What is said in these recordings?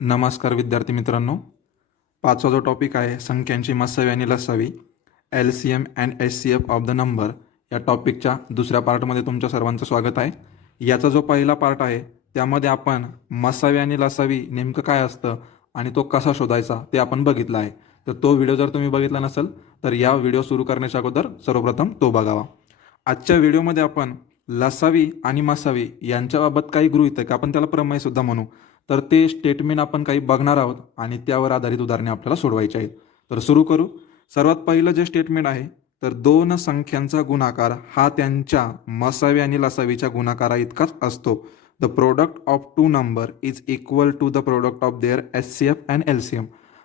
नमस्कार विद्यार्थी मित्रांनो. पाचवा जो टॉपिक आहे संख्यांची मसावी आणि लसावी, LCM and HCF of the number, या टॉपिकच्या दुसऱ्या पार्टमध्ये तुमच्या सर्वांचं स्वागत आहे. याचा जो पहिला पार्ट आहे त्यामध्ये आपण मसावी आणि लसावी नेमकं काय असतं आणि तो कसा शोधायचा ते आपण बघितला आहे. तर तो व्हिडिओ जर तुम्ही बघितला नसेल तर या व्हिडिओ सुरू करण्याच्या अगोदर सर्वप्रथम तो बघावा. आजच्या व्हिडिओमध्ये आपण लसावी आणि मसावी यांच्याबाबत काही गृहीतक, आपण त्याला प्रमेयसुद्धा म्हणू, तर ते स्टेटमेंट आपण काही बघणार आहोत आणि त्यावर आधारित उदाहरणे आपल्याला सोडवायची आहेत. तर सुरू करू. सर्वात पहिलं जे स्टेटमेंट आहे, तर दोन संख्यांचा गुणाकार हा त्यांच्या मसावी आणि लसावीच्या गुणाकारा इतकाच असतो. The product of two number is equal to the product of their HCF and LCM.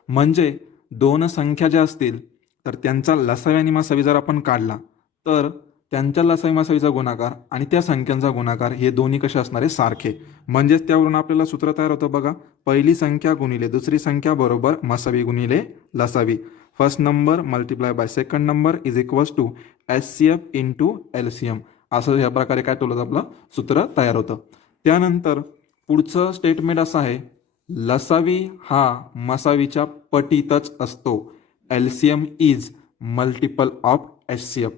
म्हणजे दोन संख्या ज्या असतील तर त्यांचा लसावी आणि मसावी जर आपण काढला तर त्यांच्या लसावी मसावीचा गुणाकार आणि त्या संख्यांचा गुणाकार हे दोन्ही कसे असणार आहे, सारखे. म्हणजेच त्यावरून आपल्याला सूत्र तयार होतं बघा, पहिली संख्या गुणिले दुसरी संख्या बरोबर मसावी गुणिले लसावी. First number multiply by second number is equals to HCF into LCM. असं या प्रकारे काय टोलं आपलं सूत्र तयार होतं. त्यानंतर पुढचं स्टेटमेंट असं आहे, लसावी हा मसावीच्या पटीतच असतो. LCM is multiple of HCF.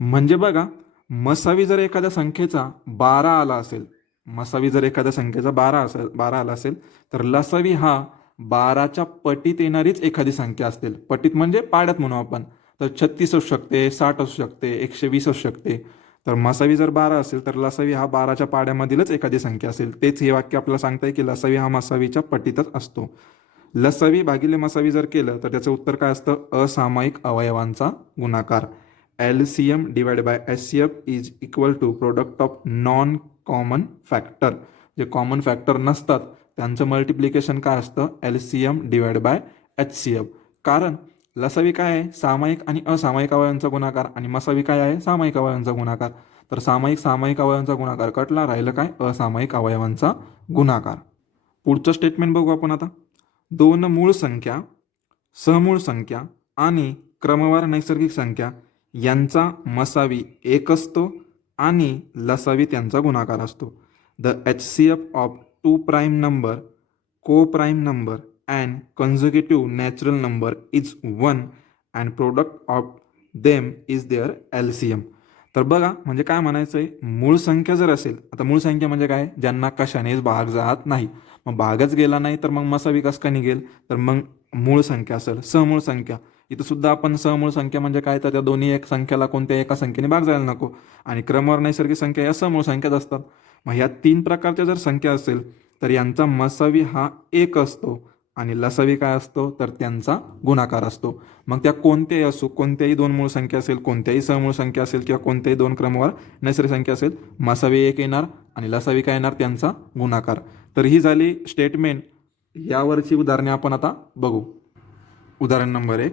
म्हणजे बघा, मसावी जर एखाद्या संख्येचा 12 आला असेल, मसावी जर एखाद्या संख्येचा 12 आला असेल तर लसावी हा 12च्या पटीत येणारीच एखादी संख्या असतील. पटीत म्हणजे पाड्यात म्हणू आपण, तर 36 असू शकते, 60 असू शकते, 120 असू शकते. तर मसावी जर 12 असेल तर लसावी हा 12च्या पाड्यामधीलच एखादी संख्या असेल. तेच हे वाक्य आपल्याला सांगताय की लसावी हा मसावीच्या पटीतच असतो. लसावी भागिले मसावी जर केलं तर त्याचं उत्तर काय असतं, असामायिक अवयवांचा गुणाकार. LCM divide by HCF is equal to product of non common factor. जे कॉमन फॅक्टर नसतात त्यांचं मल्टिप्लिकेशन काय असतं, LCM डिवाइड बाय HCF. कारण लसावी काय आहे, सामायिक आणि असामायिक अवयवांचा गुणाकार, आणि मसावी काय आहे, सामायिक अवयवांचा गुणाकार. तर सामायिक अवयवांचा गुणाकार कटला, राहिलं काय, असामायिक अवयवांचा गुणाकार. पुढचं स्टेटमेंट बघू आपण आता. दोन मूळ संख्या, समूळ संख्या आणि क्रमवार नैसर्गिक संख्या यांचा मसावी एक असतो आणि लसावी त्यांचा गुणाकार असतो. The HCF of two prime number, coprime number and consecutive natural number is 1 and product of them is their LCM. तर बघा, म्हणजे काय म्हणायचं आहे, मूळ संख्या जर असेल, आता मूळ संख्या म्हणजे काय, ज्यांना कशानेच भाग जात नाही. मग भागच गेला नाही तर मग मसावी कसं काय निघेल, तर मग मूळ संख्या असेल. समूळ संख्या, इथं सुद्धा आपण समूळ संख्या म्हणजे काय, तर त्या दोन्ही एक संख्याला कोणत्या एका संख्येने भाग जायला नको. आणि क्रमवार नैसर्गिक संख्या या समूळ संख्याच असतात. मग ह्या तीन प्रकारच्या जर संख्या असेल तर यांचा मसावी हा एक असतो आणि लसावी काय असतो, तर त्यांचा गुणाकार असतो. मग त्या कोणत्याही असो, कोणत्याही दोन मूळ संख्या असेल, कोणत्याही समूळ संख्या असेल किंवा कोणत्याही दोन क्रमवार नैसर्गिक संख्या असेल, मसावी एक येणार आणि लसावी काय येणार, त्यांचा गुणाकार. तर ही झाली स्टेटमेंट. यावरची उदाहरणे आपण आता बघू. उदाहरण नंबर 1.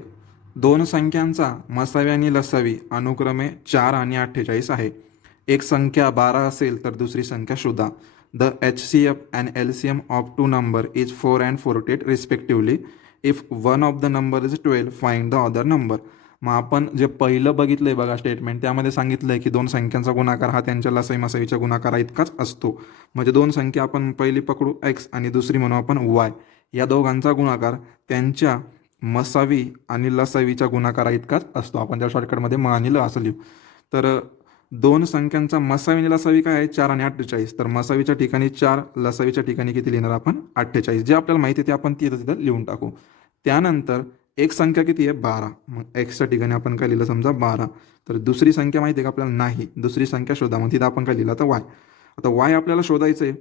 दोन संख्यांचा मसावी आणि लसावी अनुक्रमे 4 आणि 48 आहे. एक संख्या 12 असेल तर दुसरी संख्या शोधा. The HCF and LCM of two number is 4 and 48 respectively. If one of the number is 12 find the other number. मग आपण जे पहिलं बघितलंय बघा स्टेटमेंट, त्यामध्ये सांगितलंय की दोन संख्यांचा गुणाकार हा त्यांच्या लसावी मसावीच्या गुणाकारा इतकाच असतो. म्हणजे दोन संख्या आपण पहिली पकडू x आणि दुसरी म्हणू आपण y. या दोघांचा गुणाकार त्यांच्या मसावी आणि लसावीच्या गुणाकारा इतकाच असतो. आपण त्या शॉर्टकटमध्ये म आणि ल असं लिहू. तर दोन संख्यांचा मसावी आणि लसावी काय आहे, 4 आणि 48. तर मसावीच्या ठिकाणी 4, लसावीच्या ठिकाणी किती लिहिणार आपण, 48. जे आपल्याला माहिती आहे ते आपण तिथं लिहून टाकू. त्यानंतर एक संख्या किती आहे, 12. मग एक्सच्या ठिकाणी आपण काय लिहिलं, समजा 12. तर दुसरी संख्या माहिती आहे का आपल्याला, नाही. दुसरी संख्या शोधा. मग तिथं आपण काय लिहिलं, तर y. आता y आपल्याला शोधायचं आहे.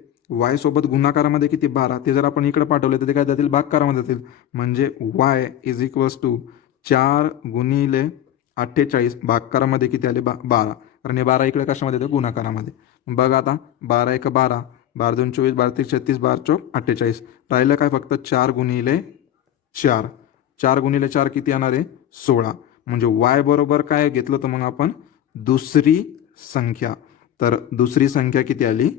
y सोबत गुणाकारामध्ये किती, 12. ते जर आपण इकडे पाठवले तर ते काय जातील, भागकारामध्ये जातील. म्हणजे y इज इक्वल्स टू 4 गुणिले 48, भागकारामध्ये किती आले, 12. कारण हे 12 इकडे कशामध्ये येते, गुणाकारामध्ये. बघा आता, 12 1 12, 12 2 24, 12 3 36, 12 4 48. राहिलं काय, फक्त 4 गुणिले 4. 4 गुणिले 4 किती येणार आहे, 16. म्हणजे y बरोबर काय घेतलं तर मग आपण दुसरी संख्या. तर दुसरी संख्या किती आली,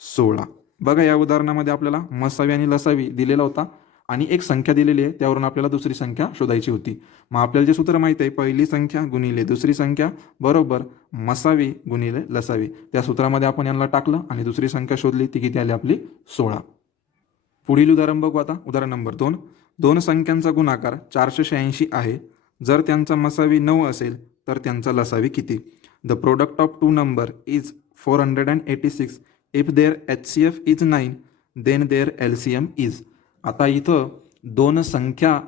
16. बघा, या उदाहरणामध्ये आपल्याला मसावी आणि लसावी दिलेला होता आणि एक संख्या दिलेली आहे, त्यावरून आपल्याला दुसरी संख्या शोधायची होती. मग आपल्याला जे सूत्र माहिती आहे, पहिली संख्या गुणिले दुसरी संख्या बरोबर मसावी गुणिले लसावी. त्या सूत्रामध्ये आपण यांना टाकलं आणि दुसरी संख्या शोधली, ती किती आली आपली, 16. पुढील उदाहरण बघू आता. उदाहरण नंबर 2. दोन संख्यांचा गुणाकार 486 आहे. जर त्यांचा मसावी 9 असेल तर त्यांचा लसावी किती? The product of two number is 486. If their HCF is 9 then their LCM is. आता इथं दोन संख्या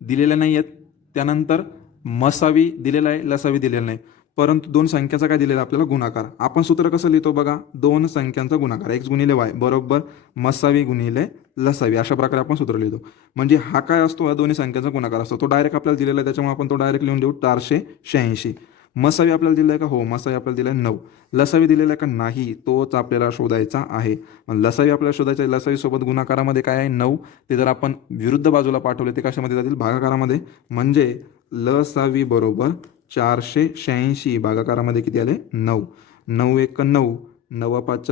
दिलेल्या नाही आहेत, त्यानंतर मसावी दिलेला आहे, लसावी दिलेला नाही, परंतु दोन संख्याचा काय दिलेला आपल्याला गुणाकार. आपण सूत्र कसं लिहितो बघा, दोन संख्यांचा गुणाकार x गुणिले y बरोबर मसावी गुणिले लसावी, अशा प्रकारे आपण सूत्र लिहितो. म्हणजे हा काय असतो, हा दोन्ही संख्यांचा गुणाकार असतो. तो डायरेक्ट आपल्याला दिलेला आहे, त्याच्यामुळे आपण तो डायरेक्ट लिहून देऊ 486. मसावी आपल्याला दिला आहे का? हो, मसावी आपल्याला दिला आहे 9. लसावी दिलेला आहे का? नाही, तोच आपल्याला शोधायचा आहे. लसावी आपल्याला शोधायचा आहे. लसावीसोबत गुणाकारामध्ये काय आहे? 9. ते जर आपण विरुद्ध बाजूला पाठवले ते कशामध्ये जातील? भागाकारामध्ये. म्हणजे लसावी बरोबर 486 भागाकारामध्ये किती आले? 9. 9 एक 9, 9 5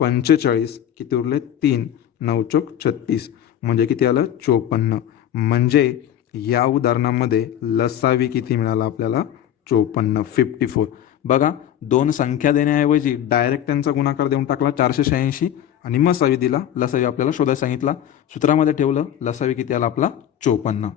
45, किती उरले? 3, 9 चौक 36, म्हणजे किती आलं? 54. म्हणजे या उदाहरणामध्ये लसावी किती मिळाला आपल्याला? 54, 54. बघा, दोन संख्या देण्याऐवजी डायरेक्ट त्यांचा गुणाकार देऊन टाकला 486 आणि मसावी दिला. लसावी आपल्याला शोधायला सांगितला, सूत्रामध्ये ठेवलं. लसावी किती आला आपला? 54.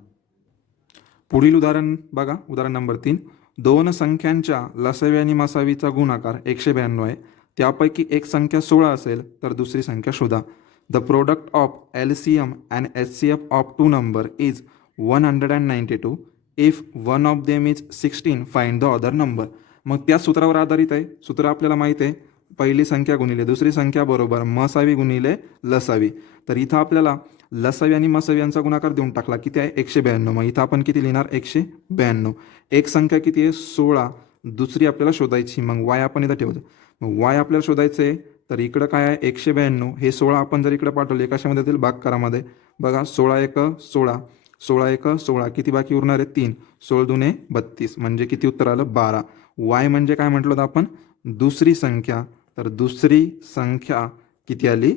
पुढील उदाहरण बघा. उदाहरण नंबर 3. दोन संख्यांच्या लसावी आणि मसावीचा गुणाकार 192 आहे. त्यापैकी एक संख्या 16 असेल तर दुसरी संख्या शोधा. The product of LCM and HCF of two number is 192. If one of them is 16 find the other number. मग त्या सूत्रावर आधारित आहे. सूत्र आपल्याला माहीत आहे, पहिली संख्या गुणिले दुसरी संख्या बरोबर मसावी गुणिले लसावी. तर इथं आपल्याला लसावी आणि मसावी यांचा गुणाकार देऊन टाकला, किती आहे? 192. मग इथं आपण किती लिहिणार? 192. एक संख्या किती आहे? 16. दुसरी आपल्याला शोधायची, मग y आपण इथं ठेवतो. मग y आपल्याला शोधायचं आहे, तर इकडं काय आहे? 192. हे 16 आपण जर इकडे पाठवले कशामध्ये येतील? भागाकारामध्ये. बघा, 16 एक 16, 16 एक 16, किती बाकी उरणार आहे? 3. 16 दुने 32, म्हणजे किती उत्तर आलं? 12. y म्हणजे काय म्हटलं होतं आपण? दुसरी संख्या. तर दुसरी संख्या किती आली?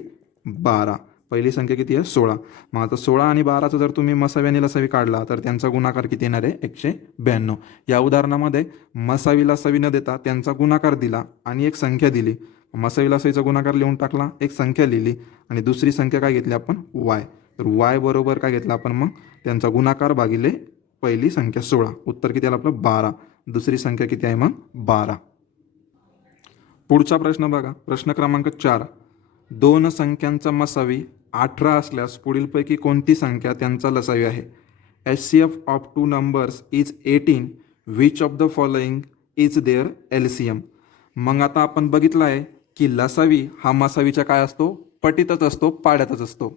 12. पहिली संख्या किती आहे? 16. मग आता 16 आणि 12चा जर तुम्ही मसावी आणि लसावी काढला तर त्यांचा गुणाकार किती येणार आहे? 192. या उदाहरणामध्ये मसावी लसावी न देता त्यांचा गुणाकार दिला आणि एक संख्या दिली. मसावी लसावीचा गुणाकार लिहून टाकला, एक संख्या लिहिली आणि दुसरी संख्या काय घेतली आपण? y. तर y बरोबर काय घेतलं आपण? मग त्यांचा गुणाकार भागिले पहिली संख्या 16. उत्तर किती आलं आपलं? 12. दुसरी संख्या किती आहे मग? 12. पुढचा प्रश्न बघा. प्रश्न क्रमांक 4. दोन संख्यांचा मसावी 18 असल्यास पुढीलपैकी कोणती संख्या त्यांचा लसावी आहे? HCF of two numbers is 18. Which of the following is their LCM. मग आता आपण बघितलं आहे की लसावी हा मसावीच्या काय असतो? पटीतच असतो, पाड्यातच असतो.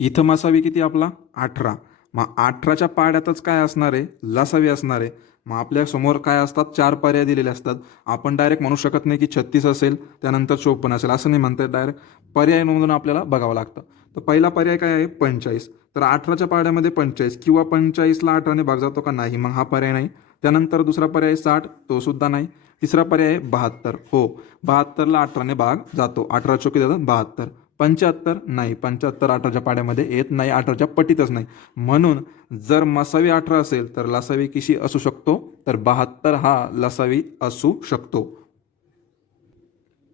इथं मसावी किती आपला? 18. मग 18च्या पाड्यातच काय असणार आहे? लसावी असणार आहे. मग आपल्या समोर काय असतात? 4 पर्याय दिलेले असतात. आपण डायरेक्ट म्हणू शकत नाही की 36 असेल त्यानंतर 54 असेल, असं नाही म्हणता येत. डायरेक्ट पर्याय म्हणून आपल्याला बघावं लागतं. तर पहिला पर्याय काय आहे? 45. तर 18च्या पाड्यामध्ये 45 किंवा 45ला 18ने भाग जातो का? नाही, मग हा पर्याय नाही. त्यानंतर दुसरा पर्याय 60, तो सुद्धा नाही. तिसरा पर्याय आहे 72. हो, 72ला 18ने भाग जातो. 18 चौकी जातात 72. 75 नाही, 75 18च्या पाड्यामध्ये येत नाही, 18च्या पटीतच नाही. म्हणून जर मसावी 18 असेल तर लसावी किती असू शकतो? तर 72 हा लसावी असू शकतो.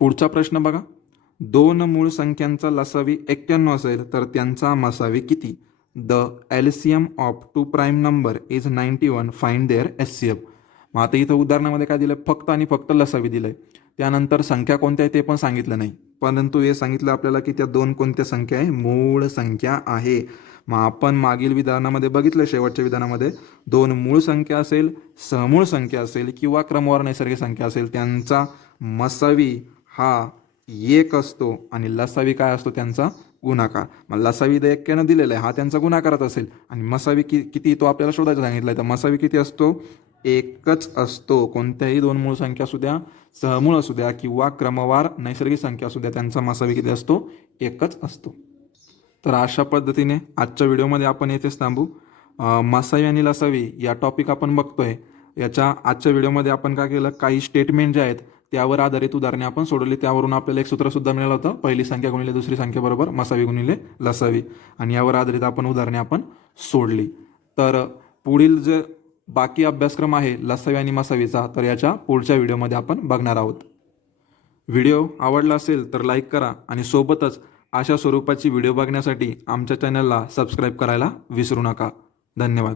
पुढचा प्रश्न बघा. दोन मूळ संख्यांचा लसावी 91 असेल तर त्यांचा मसावी किती? The LCM of two prime number is 91. Find their HCF. मग आता इथं उदाहरणामध्ये काय दिलं? फक्त आणि फक्त लसावी दिलंय. त्यानंतर संख्या कोणत्या आहे ते पण सांगितलं नाही, परंतु हे सांगितलं आपल्याला की त्या दोन कोणत्या संख्या आहे? मूळ संख्या आहे. मग आपण मागील विधानामध्ये बघितलं, शेवटच्या विधानामध्ये दोन मूळ संख्या असेल, समूळ संख्या असेल किंवा क्रमवार नैसर्गिक संख्या असेल, त्यांचा मसावी हा 1 असतो आणि लसावी काय असतो? त्यांचा गुणाकार. मग लसावी 91 दिलेला आहे, हा त्यांचा गुणाकारच असेल. आणि मसावी किती तो आपल्याला शोधायचं सांगितलं आहे, तर मसावी किती असतो? 1च असतो. कोणत्याही दोन मूळ संख्या असू द्या, सहमूळ असू द्या किंवा क्रमवार नैसर्गिक संख्या असू द्या, त्यांचा मसावी किती असतो? 1च असतो. तर अशा पद्धतीने आजच्या व्हिडिओमध्ये आपण येथेच थांबू. मसावी आणि लसावी या टॉपिक आपण बघतोय. याच्या आजच्या व्हिडिओमध्ये आपण काय केलं? काही स्टेटमेंट जे आहेत त्यावर आधारित उदाहरणे आपण सोडवली. त्यावरून आपल्याला एक सूत्रसुद्धा मिळालं होतं, पहिली संख्या गुणिले दुसरी संख्या बरोबर मसावी गुणिले लसावी. आणि यावर आधारित आपण उदाहरणे आपण सोडली. तर पुढील जे बाकी अभ्यासक्रम आहे लसावी आणि मसावीचा, तर याच्या पुढच्या व्हिडिओमध्ये आपण बघणार आहोत. व्हिडिओ आवडला असेल तर लाईक करा आणि सोबतच अशा स्वरूपाची व्हिडिओ बघण्यासाठी आमच्या चॅनलला सबस्क्राईब करायला विसरू नका. धन्यवाद.